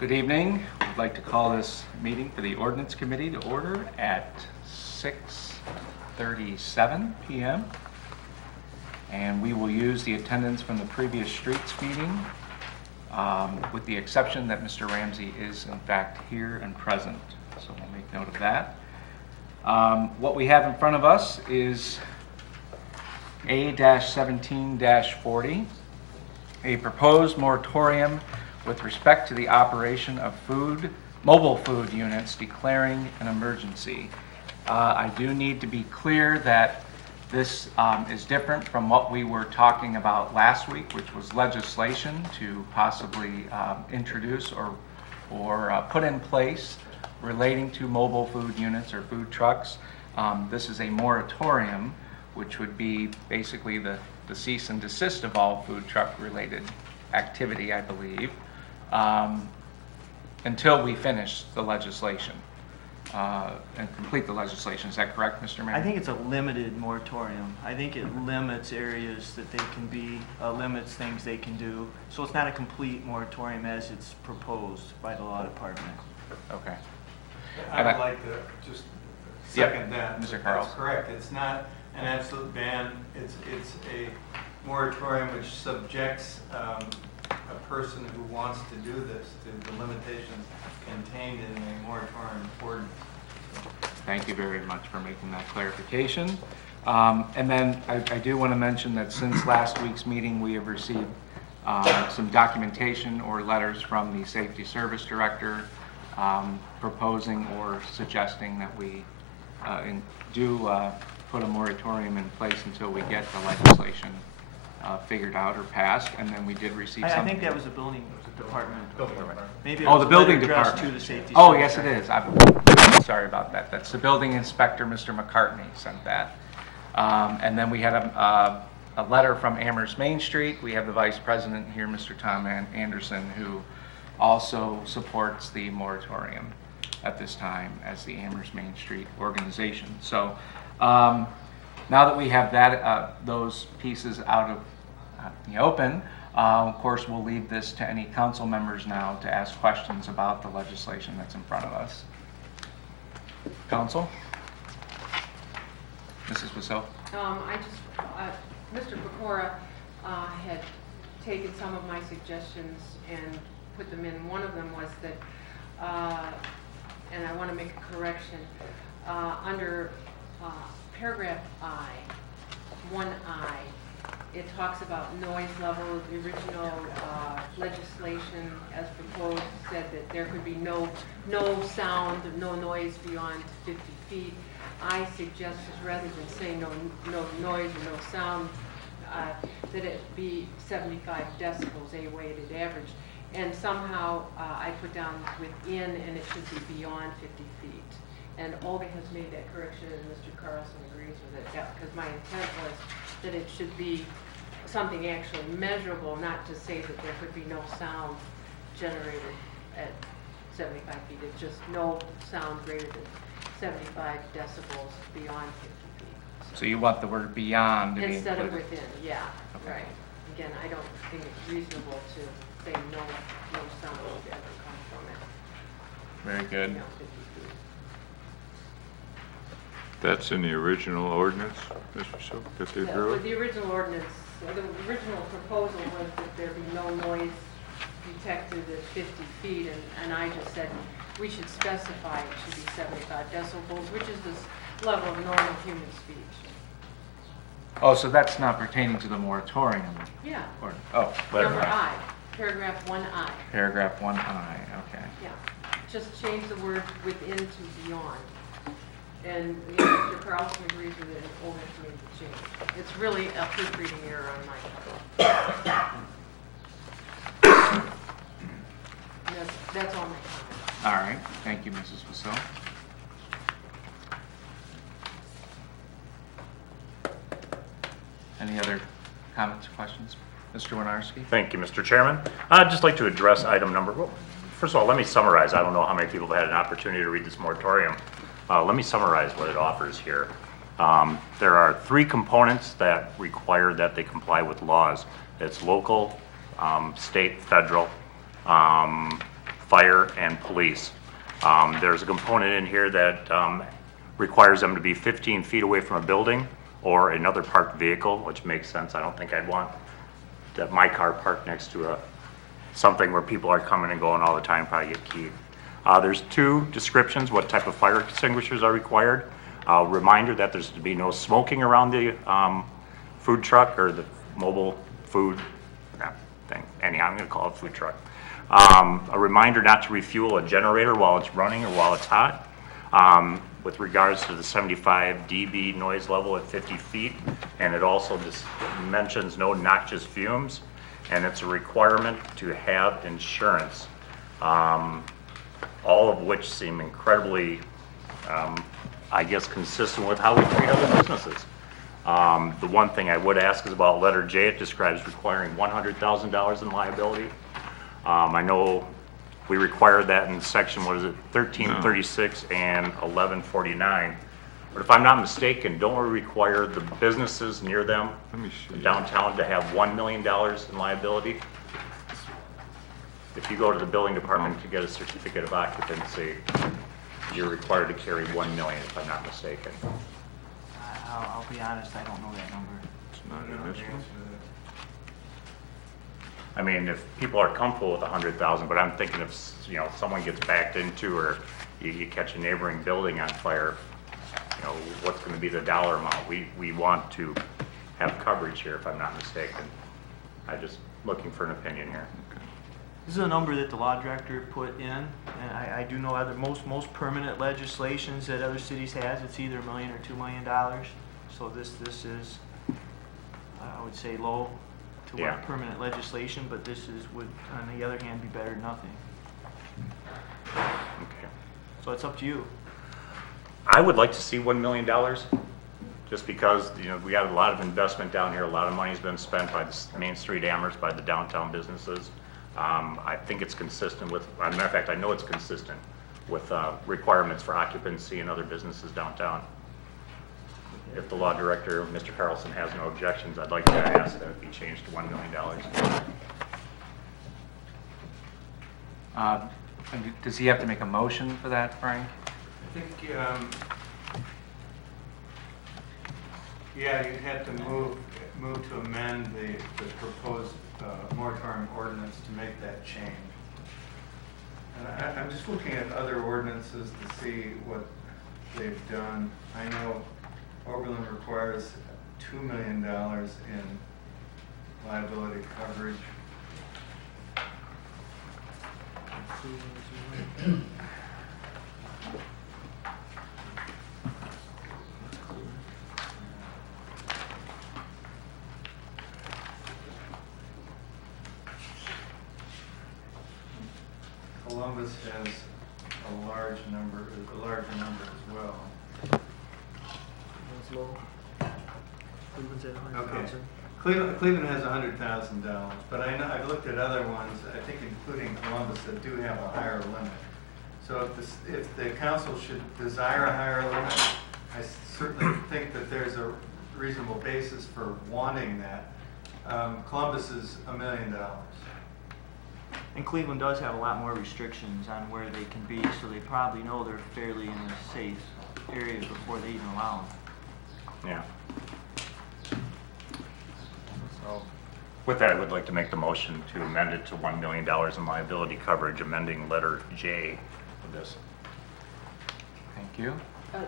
Good evening. I'd like to call this meeting for the Ordinance Committee to order at 6:37 p.m. And we will use the attendance from the previous streets meeting, with the exception that Mr. Ramsey is in fact here and present. So we'll make note of that. What we have in front of us is A-17-40, a proposed moratorium with respect to the operation of mobile food units declaring an emergency. I do need to be clear that this is different from what we were talking about last week, which was legislation to possibly introduce or put in place relating to mobile food units or food trucks. This is a moratorium, which would be basically the cease and desist of all food truck related activity, I believe, until we finish the legislation and complete the legislation. Is that correct, Mr. Mayor? I think it's a limited moratorium. I think it limits areas that they can be, limits things they can do. So it's not a complete moratorium as it's proposed by the law department. Okay. I would like to just second that. Mr. Carl. That's correct. It's not an absolute ban. It's a moratorium which subjects a person who wants to do this to the limitations contained in the moratorium ordinance. Thank you very much for making that clarification. And then I do want to mention that since last week's meeting, we have received some documentation or letters from the Safety Service Director proposing or suggesting that we do put a moratorium in place until we get the legislation figured out or passed. And then we did receive something. I think that was the building department. Maybe it Oh, was the a building letter addressed department. to the safety Oh, service yes, it director. is. I'm sorry about that. That's the building inspector, Mr. McCartney, sent that. And then we had a letter from Amherst Main Street. We have the vice president here, Mr. Tom Anderson, who also supports the moratorium at this time as the Amherst Main Street organization. So now that we have that, those pieces out of the open, of course, we'll leave this to any council members now to ask questions about the legislation that's in front of us. Council? Mrs. Wasil? Mr. Pecora had taken some of my suggestions and put them in. One of them was that, and I want to make a correction, under paragraph I, 1I, it talks about noise level. The original legislation as proposed said that there could be no sound, no noise beyond 50 feet. I suggest, rather than saying no noise or no sound, that it be 75 decibels, a weighted average. And somehow I put down within, and it should be beyond 50 feet. And Olga has made that correction, and Mr. Carlson agrees with it, because my intent was that it should be something actually measurable, not to say that there could be no sound generated at 75 feet. It's just no sound greater than 75 decibels beyond 50 feet. So you want the word beyond to be Instead of included. within, yeah, Okay. right. Again, I don't think it's reasonable to say no sound would ever come from it. Very good. beyond 50 feet. That's in the original ordinance, Mr. Silk, that they drew With it? the original ordinance, the original proposal was that there be no noise detected at 50 feet, and I just said we should specify it should be 75 decibels, which is this level of normal human speech. Oh, so that's not pertaining to the moratorium? Yeah. Letter Number I, paragraph 1I. Paragraph 1I, okay. Yeah. Just change the word within to beyond. And Mr. Carlson agrees with it, and Olga made the change. It's really a proofreading error on my part. That's all my comments. All right, thank you, Mrs. Wasil. Any other comments or questions? Mr. Winarski? Thank you, Mr. Chairman. I'd just like to address item number, well, first of all, let me summarize. I don't know how many people have had an opportunity to read this moratorium. Let me summarize what it offers here. There are three components that require that they comply with laws. It's local, state, federal. fire, and police. There's a component in here that requires them to be 15 feet away from a building or another parked vehicle, which makes sense. I don't think I'd want my car parked next to something where people are coming and going all the time, probably get keyed. There's 2 descriptions, what type of fire extinguishers are required. Reminder that there's to be no smoking around the food truck or the mobile food thing. Anyhow, I'm gonna call it food truck. A reminder not to refuel a generator while it's running or while it's hot. With regards to the 75 dB noise level at 50 feet, and it also just mentions no noxious fumes, and it's a requirement to have insurance, all of which seem incredibly, I guess, consistent with how we treat other businesses. The one thing I would ask is about letter J. It describes requiring $100,000 in liability. I know we require that in section, 1336 and 1149. But if I'm not mistaken, don't we require the businesses near them, downtown, to have $1 million in liability? If you go to the building department to get a certificate of occupancy, you're required to carry $1 million, if I'm not mistaken. I'll be honest, I don't know that number. It's not in this one. I mean, if people are comfortable with 100,000, but I'm thinking if, someone gets backed into, or you catch a neighboring building on fire, what's gonna be the dollar amount? We want to have coverage here, if I'm not mistaken. I'm just looking for an opinion here. This is a number that the law director put in, and I do know most permanent legislations that other cities has, it's either $1 million or $2 million. So this is, I would say, low to Yeah. what permanent legislation, but this would, on the other hand, be better than nothing. Okay. So it's up to you. I would like to see $1 million, just because, we got a lot of investment down here, a lot of money's been spent by the Main Street Amherst, by the downtown businesses. I think it's consistent with, as a matter of fact, I know it's consistent with requirements for occupancy and other businesses downtown. If the law director, Mr. Carlson, has no objections, I'd like to ask that it be changed to $1 million. Does he have to make a motion for that, Frank? I think, yeah, you'd have to move to amend the proposed moratorium ordinance to make that change. And I'm just looking at other ordinances to see what they've done. I know Oberlin requires $2 million in liability coverage. Columbus has a larger number as well. That's low. Cleveland's at 100,000. Okay. Cleveland has $100,000, but I know, I've looked at other ones, I think including Columbus, that do have a higher limit. So if the council should desire a higher limit, I certainly think that there's a reasonable basis for wanting that. Columbus is $1 million. And Cleveland does have a lot more restrictions on where they can be, so they probably know they're fairly in a safe area before they even allow them. Yeah. So, with that, I would like to make the motion to amend it to $1 million in liability coverage, amending letter J of this. Thank you. Okay.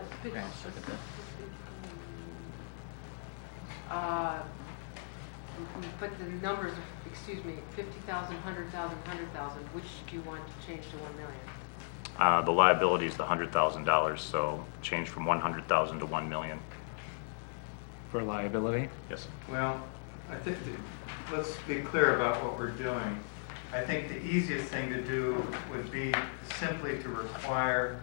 But the numbers, excuse me, 50,000, 100,000, 100,000, which do you want to change to 1 million? The liability is the $100,000, so change from 100,000 to 1 million. For liability? Yes. Well, I think, let's be clear about what we're doing. I think the easiest thing to do would be simply to require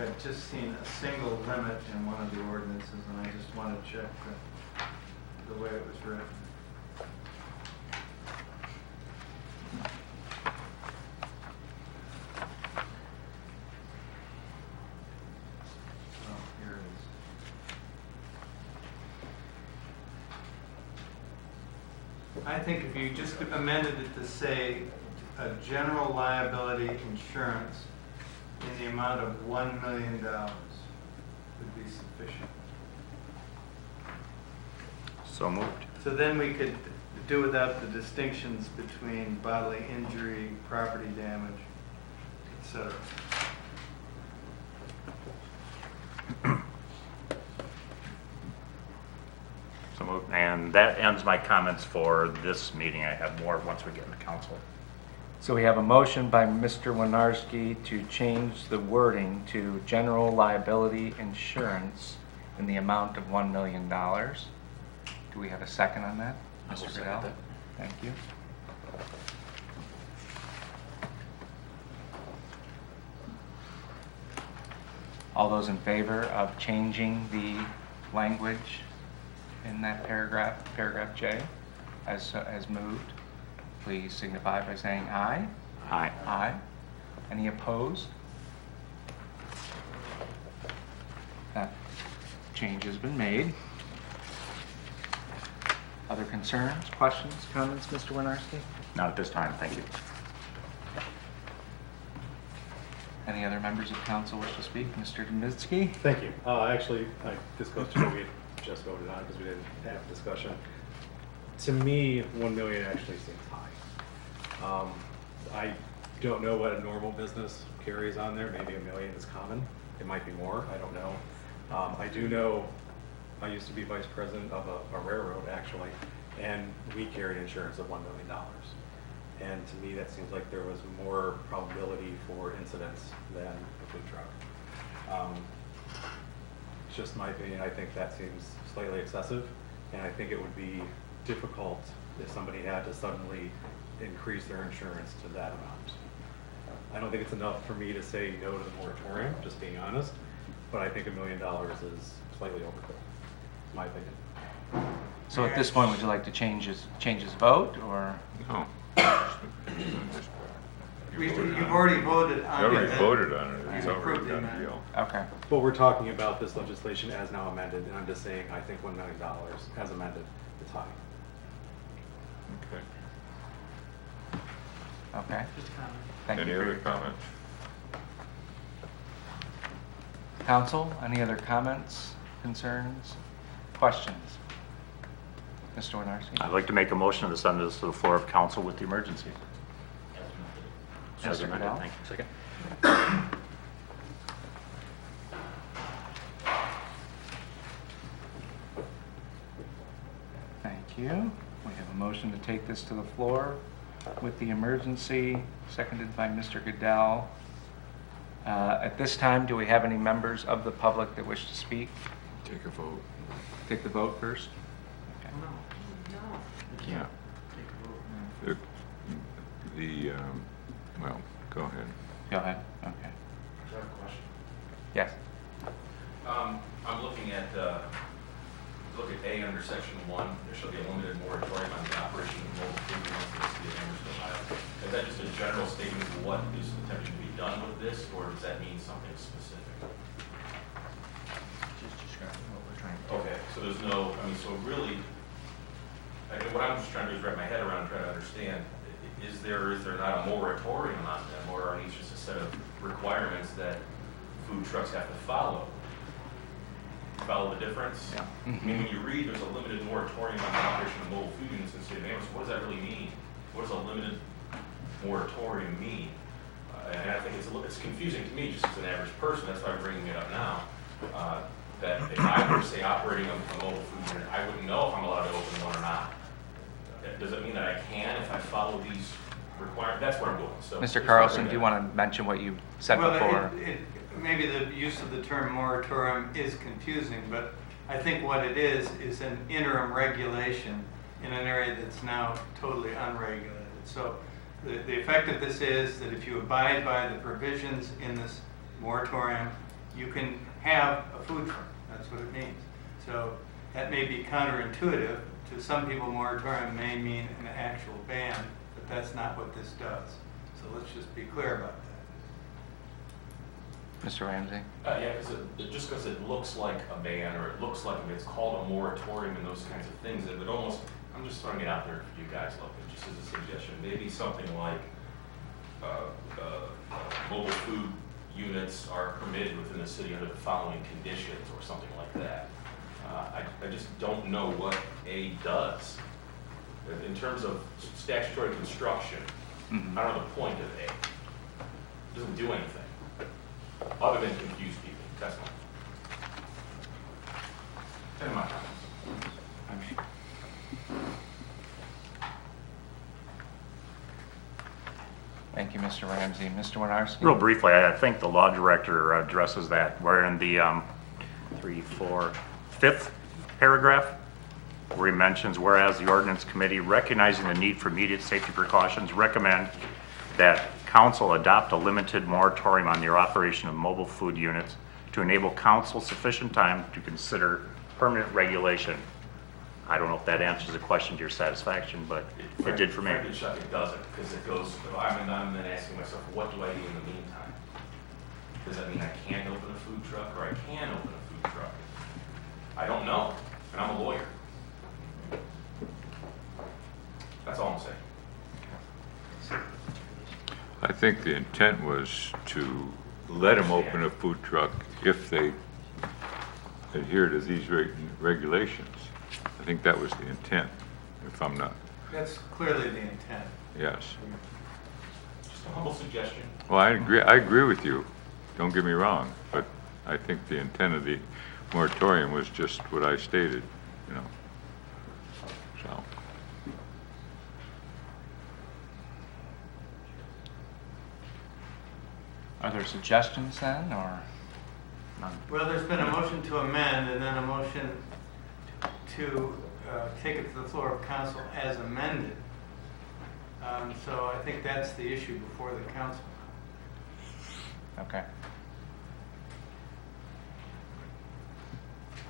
I've just seen a single limit in one of the ordinances, and I just want to check the way it was written. Oh, here it is. I think if you just amended it to say a general liability insurance in the amount of $1 million would be sufficient. So moved. So then we could do without the distinctions between bodily injury, property damage, etc. So moved. And that ends my comments for this meeting. I have more once we get into council. So we have a motion by Mr. Winarski to change the wording to general liability insurance in the amount of $1 million. Do we have a second on that? I will Mr. second Goodell? that. Thank you. All those in favor of changing the language in that paragraph J, as moved, please signify by saying aye. Aye. Aye. Any opposed? That change has been made. Other concerns, questions, comments, Mr. Winarski? Not at this time, thank you. Any other members of council wish to speak? Mr. Dmitsky? Thank you. Actually, this goes to what we just voted on because we didn't have a discussion. To me, 1 million actually seems high. I don't know what a normal business carries on there. Maybe $1 million is common. It might be more. I don't know. I do know I used to be vice president of a railroad actually, and we carried insurance of $1 million. And to me, that seems like there was more probability for incidents than a food truck. It's just my opinion. I think that seems slightly excessive, and I think it would be difficult if somebody had to suddenly increase their insurance to that amount. I don't think it's enough for me to say no to the moratorium, just being honest, but I think $1 million is slightly overkill, in my opinion. So at this point, would you like to change his vote, or? No. You've already voted on You it. already voted on it, it's You already approved the done amendment. deal. Okay. But we're talking about this legislation as now amended, and I'm just saying, I think $1 million as amended is high. Okay. Okay. Just a comment. Thank Any you for other your comments? Council, any other comments, concerns, questions? Mr. Winarski? I'd like to make a motion to send this to the floor of council with the emergency. Mr. As amended. Goodell? Thank you. Second. Thank you. We have a motion to take this to the floor with the emergency, seconded by Mr. Goodell. At this time, do we have any members of the public that wish to speak? Take a vote. Take the vote first. Okay. No, No. you Yeah. can't take a vote. Well, go ahead. Go ahead. Okay. I have a question. Yes. I'm looking at, look at A under section 1, there shall be a limited moratorium on the operation of mobile food units in the city of Amherst, Ohio. Is that just a general statement of what is attempting to be done with this, or does that mean something specific? Just describing what we're trying to do. Okay, so there's no, I mean, so really, what I'm just trying to do is wrap my head around, try to understand, is there not a moratorium on them, or are these just a set of requirements that food trucks have to follow? Follow the difference? Yeah. I mean, when you read there's a limited moratorium on the operation of mobile food units in the city of Amherst, what does that really mean? What does a limited moratorium mean? And I think it's confusing to me, just as an average person, that's why I'm bringing it up now. That if I were, say, operating a mobile food unit, I wouldn't know if I'm allowed to open one or not. Does it mean that I can if I follow these requirements? That's what I'm doing. So Mr. Carlson, do you want to mention what you said before? Maybe the use of the term moratorium is confusing, but I think what it is an interim regulation in an area that's now totally unregulated. So the effect of this is that if you abide by the provisions in this moratorium, You can have a food truck, that's what it means. So that may be counterintuitive. To some people, moratorium may mean an actual ban, but that's not what this does. So let's just be clear about that. Mr. Ramsey? Yeah, just because it looks like a ban, or it looks like it's called a moratorium and those kinds of things, it would almost, I'm just throwing it out there for you guys, look, just as a suggestion, maybe something like mobile food units are permitted within the city under the following conditions, or something like that. I just don't know what A does. In terms of statutory construction, I don't know the point of A. It doesn't do anything, other than confuse people. That's all. End of my comments. Thank you, Mr. Ramsey. Mr. Winarski? Real briefly, I think the law director addresses that. We're in the 5th paragraph, where he mentions, whereas the ordinance committee, recognizing the need for immediate safety precautions, recommend that council adopt a limited moratorium on the operation of mobile food units to enable council sufficient time to consider permanent regulation. I don't know if that answers the question to your satisfaction, but it did for me. Frankly, Chuck, it doesn't, because it goes, I'm then asking myself, what do I do in the meantime? Does that mean I can't open a food truck, or I can open a food truck? I don't know, and I'm a lawyer. That's all I'm saying. I think the intent was to let them open a food truck if they adhere to these regulations. I think that was the intent, if I'm not, That's clearly the intent. yes. Just a humble suggestion. Well, I agree with you, don't get me wrong, but I think the intent of the moratorium was just what I stated, you know, so. Are there suggestions then, or none? Well, there's been a motion to amend and then a motion to take it to the floor of council as amended. So I think that's the issue before the council. Okay.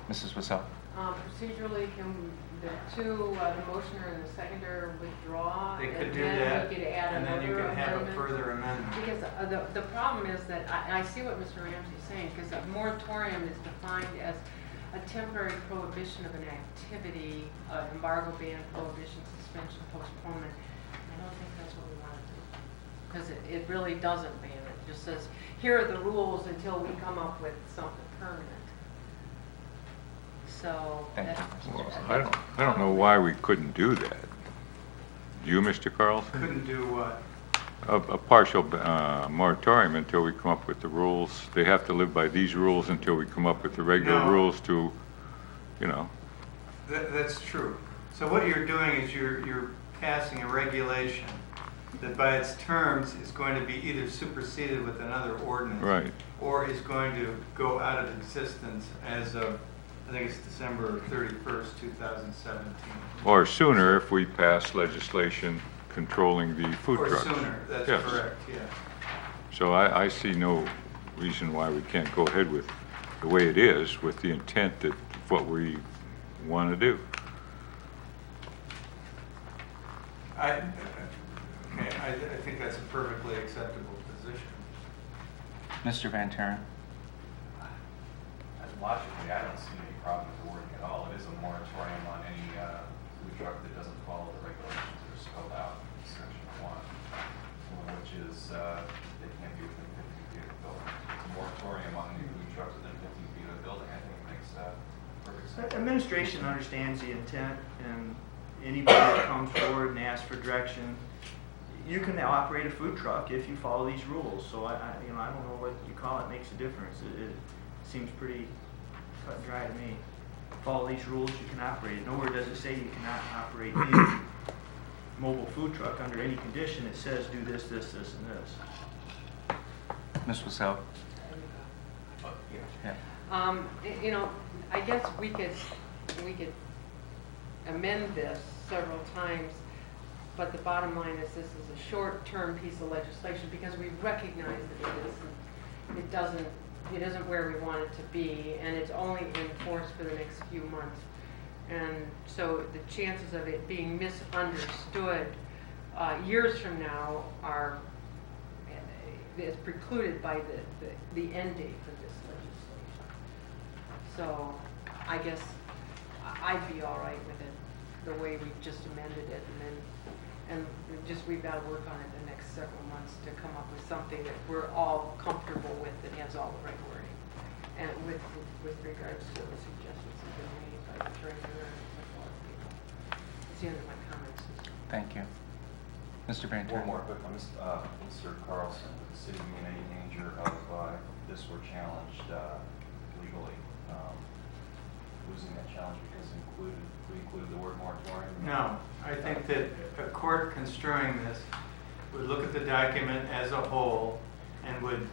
Mrs. Wassell? Procedurally, can the motioner and the seconder withdraw? They could and do then that, we could add and then you another can have a amendment? further amendment. Because the problem is that, I see what Mr. Ramsey is saying, because a moratorium is defined as a temporary prohibition of an activity, embargo, ban, prohibition, suspension, postponement. I don't think that's what we want to do, because it really doesn't ban it. It just says, here are the rules until we come up with something permanent. So, Thank that's. you, Mrs. Well, I don't know why we couldn't do that. Do you, Mr. Carlson? Couldn't do what? A partial moratorium until we come up with the rules. They have to live by these rules until we come up with the regular No. rules to, you know. That's true. So what you're doing is you're passing a regulation that by its terms is going to be either superseded with another ordinance. Right. Or is going to go out of existence as of, I think it's December 31st, 2017. Or sooner if we pass legislation controlling the food Or trucks. sooner, that's Yes. correct, yeah. So I see no reason why we can't go ahead with the way it is, with the intent that what we want to do. I think that's a perfectly acceptable position. Mr. Van Teren? Logically, I don't see any problem with the wording at all. It is a moratorium on any food truck that doesn't follow the regulations that are spelled out in section 1, which is they can't be within 15 feet of the building. It's a moratorium on any food trucks within 15 feet of the building. I think it makes perfect sense. Administration understands the intent, and anybody that comes forward and asks for direction, you can now operate a food truck if you follow these rules. So I don't know what you call it makes a difference. It seems pretty cut and dry to me. Follow these rules, you can operate it. Nowhere does it say you cannot operate any mobile food truck under any condition. It says do this, this, this, and this. Ms. Wassell? Yeah. I guess we could amend this several times, but the bottom line is this is a short-term piece of legislation because we recognize that it doesn't it isn't where we want it to be, and it's only in force for the next few months. And so the chances of it being misunderstood years from now is precluded by the end date for this legislation. So I guess I'd be all right with it, the way we've just amended it, and we've got to work on it the next several months to come up with something that we're all comfortable with that has all the right wording. And with regards to the suggestions that have been made by the treasurer and a lot of people. That's the end of my comments. Thank you. Mr. Banter. One more quick one. Mr. Carlson, would the city be in any danger of, if this were challenged legally, losing that challenge because we included the word moratorium? No, I think that a court construing this would look at the document as a whole and would,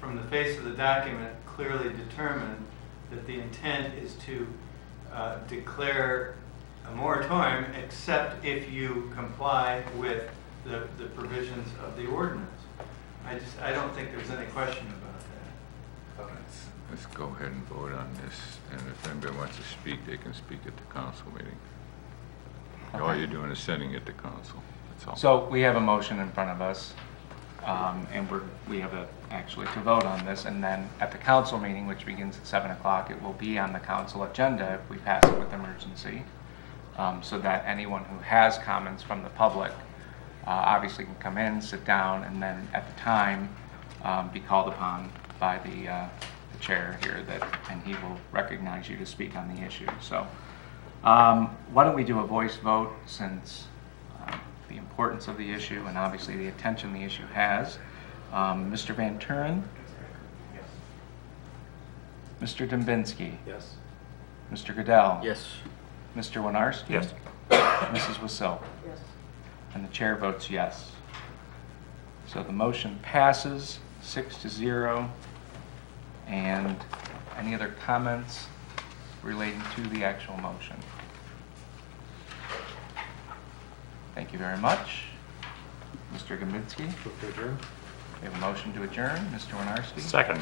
from the face of the document, clearly determine that the intent is to declare a moratorium except if you comply with the provisions of the ordinance. I don't think there's any question about that. Okay. Let's go ahead and vote on this, and if anybody wants to speak, they can speak at the council meeting. All Okay. you're doing is sending it to council, that's all. So we have a motion in front of us, and we have actually to vote on this, and then at the council meeting, which begins at 7 o'clock, it will be on the council agenda if we pass it with emergency, so that anyone who has comments from the public obviously can come in, sit down, and then at the time be called upon by the chair here, and he will recognize you to speak on the issue. So why don't we do a voice vote, since the importance of the issue and obviously the attention the issue has. Mr. Van Turen? Mr. Dembinski? Yes. Mr. Goodell? Yes. Mr. Winarski? Yes. Mrs. Wasil? Yes. And the chair votes yes. So the motion passes 6-0. And any other comments relating to the actual motion? Thank you very much. Mr. Gambinski, Move to adjourn. we have a motion to adjourn. Mr. Winarski? Second.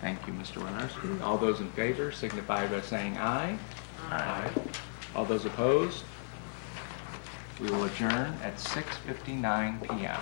Thank you, Mr. Winarski. All those in favor signify by saying aye. Aye. All those opposed? We will adjourn at 6:59 p.m.